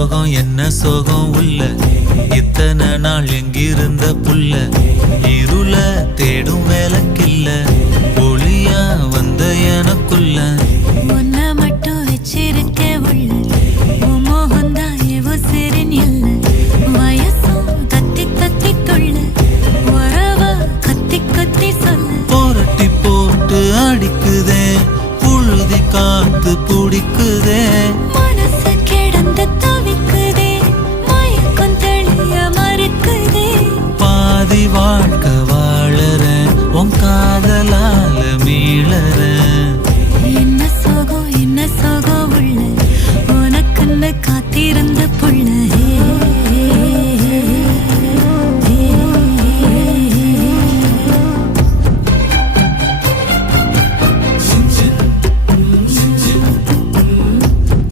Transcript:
சோகம் என்ன சோகம் உள்ள இத்தனை நாள் எங்கிருந்த புல்ல இருள தேடும் வேலைக்கில்ல ஒளியா வந்த எனக்குள்ள உன்னை மட்டும் வச்சிருக்க உள்ள உன் மோகந்தான் எவோ சிறின் இல்ல வயசும் தத்தி தத்தி தொள்ள உறவ கத்தி கத்தி சொல்ல போரட்டி போட்டு அடிக்குதே புழுதி காத்து பிடிக்குதே